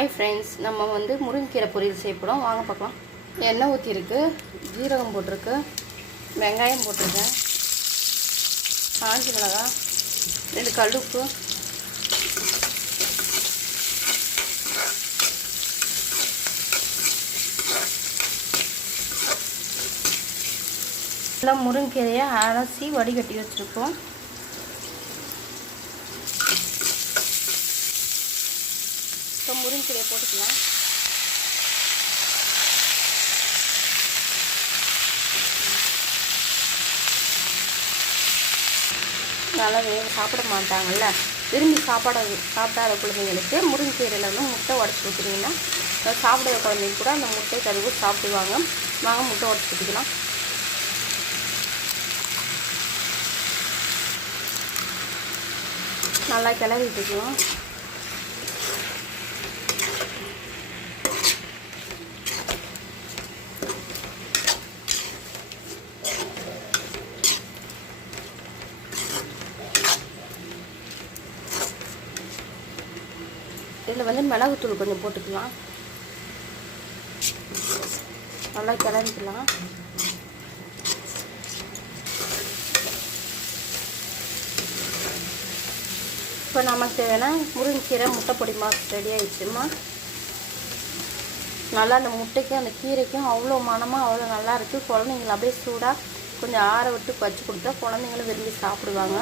Hi friends, நம்ம முருங்கைக்கீரை பொரியல் செய்ய போகிறோம். வாங்க பார்க்கலாம். எண்ணெய் ஊற்றிருக்கு, ஜீரகம் போட்டிருக்கு, வெங்காயம் போட்டிருக்கேன், காஞ்ச மிளகா, 2 கல்லுப்பு, எல்லாம் முருங்கைக்கீரையை அலசி வடிகட்டி வச்சுருக்கோம். இப்போ முருங்கைக்கீரையை போட்டுக்கலாம். நல்லா சாப்பிட மாட்டாங்கல்ல, விரும்பி சாப்பிடாத குழந்தைங்களுக்கு முருங்கைக்கீரையில் முட்டை உடச்சி ஊற்றினீங்கன்னா சாப்பிடாத குழந்தைங்க கூட அந்த முட்டை கருவு சாப்பிடுவாங்க. வாங்க முட்டை உடச்சி ஊற்றிக்கலாம். நல்லா கிளறி விட்டுக்கலாம். இதில் மிளகுத்தூள் கொஞ்சம் போட்டுக்கலாம். நல்லா கிளறிக்கலாம். இப்போ நமக்கு தேவையான முருங்கைக்கீரை முட்டை பொடி மாஸ் ரெடி ஆகிடுச்சுமா. நல்லா அந்த முட்டைக்கும் அந்த கீரைக்கும் அவ்வளோ மனமாக அவ்வளோ நல்லா இருக்குது. குழந்தைங்களை அப்படியே சூடாக கொஞ்சம் ஆற விட்டு வச்சு கொடுத்தா குழந்தைங்களும் விரும்பி சாப்பிடுவாங்க.